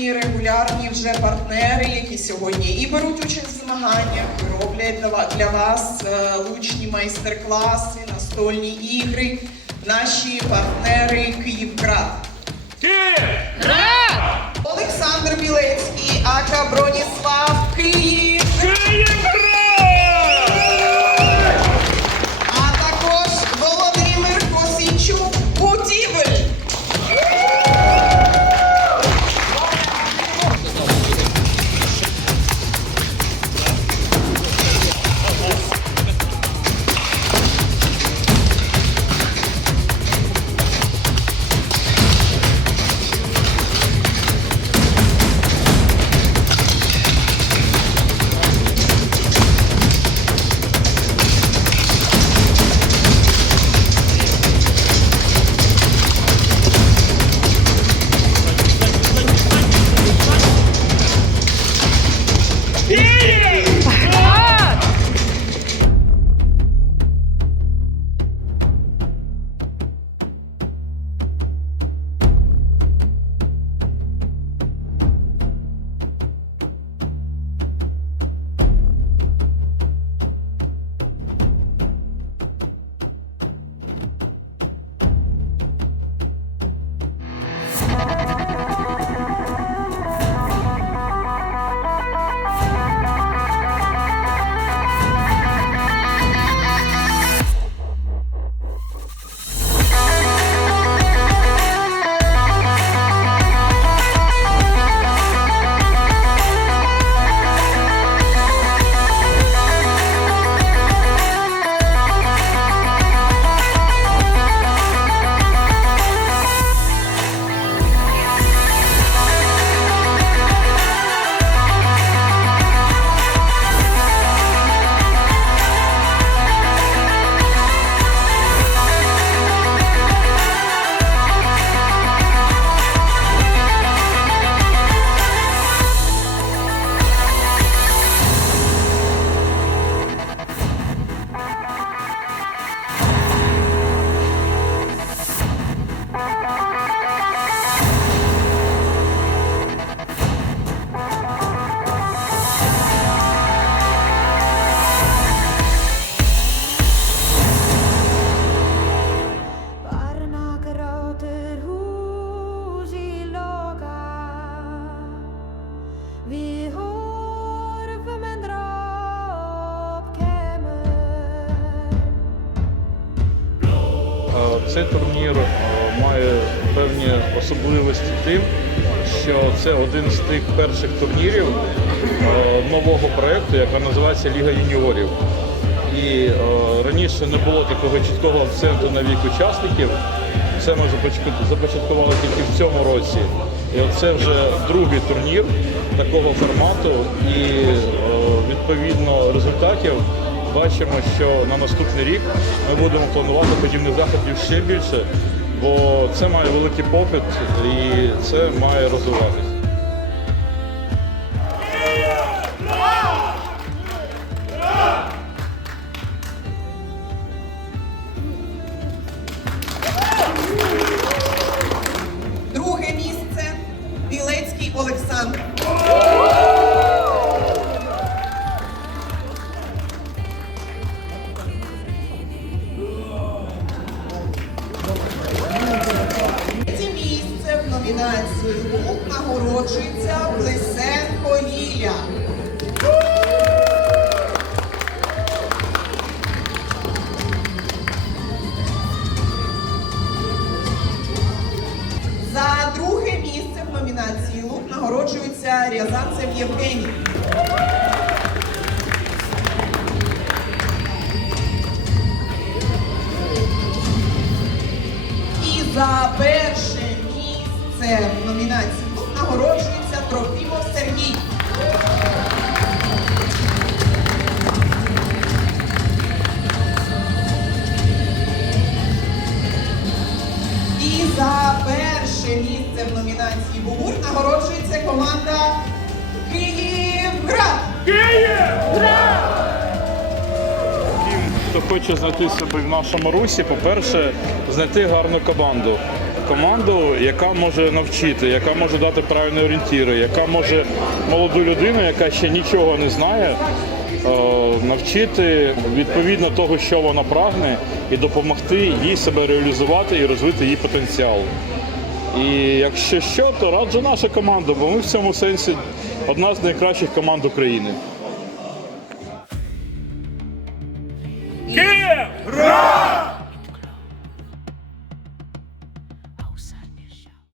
постійні регулярні вже партнери, які сьогодні і беруть участь в змаганнях, і роблять для вас е, лучні майстер-класи, настольні ігри. Наші партнери Київград. Київ! Олександр Білецький, Ака Броніслав, Київ, Цей турнір е, має певні особливості тим, що це один з тих перших турнірів е, нового проєкту, яка називається Ліга юніорів. І е, раніше не було такого чіткого акценту на вік учасників. Це ми започаткували тільки в цьому році. І це вже другий турнір такого формату. І відповідно результатів бачимо, що на наступний рік ми будемо планувати подібних заходів ще більше, бо це має великий попит і це має розвиватися. Нагороджується Лисенко Ліля. За друге місце в номінації Лук нагороджується Рязанцев Євгеній. І за перше місце в номінації нагороджується Трофімов Сергій. І за перше місце в номінації Бугур нагороджується команда Київград. Тим, хто хоче знайти себе в нашому русі, по-перше, знайти гарну команду. Команду, яка може навчити, яка може дати правильні орієнтири, яка може молоду людину, яка ще нічого не знає, е, навчити відповідно того, що вона прагне, і допомогти їй себе реалізувати і розвити її потенціал. І якщо що, то раджу наша команда, бо ми в цьому сенсі одна з найкращих команд України.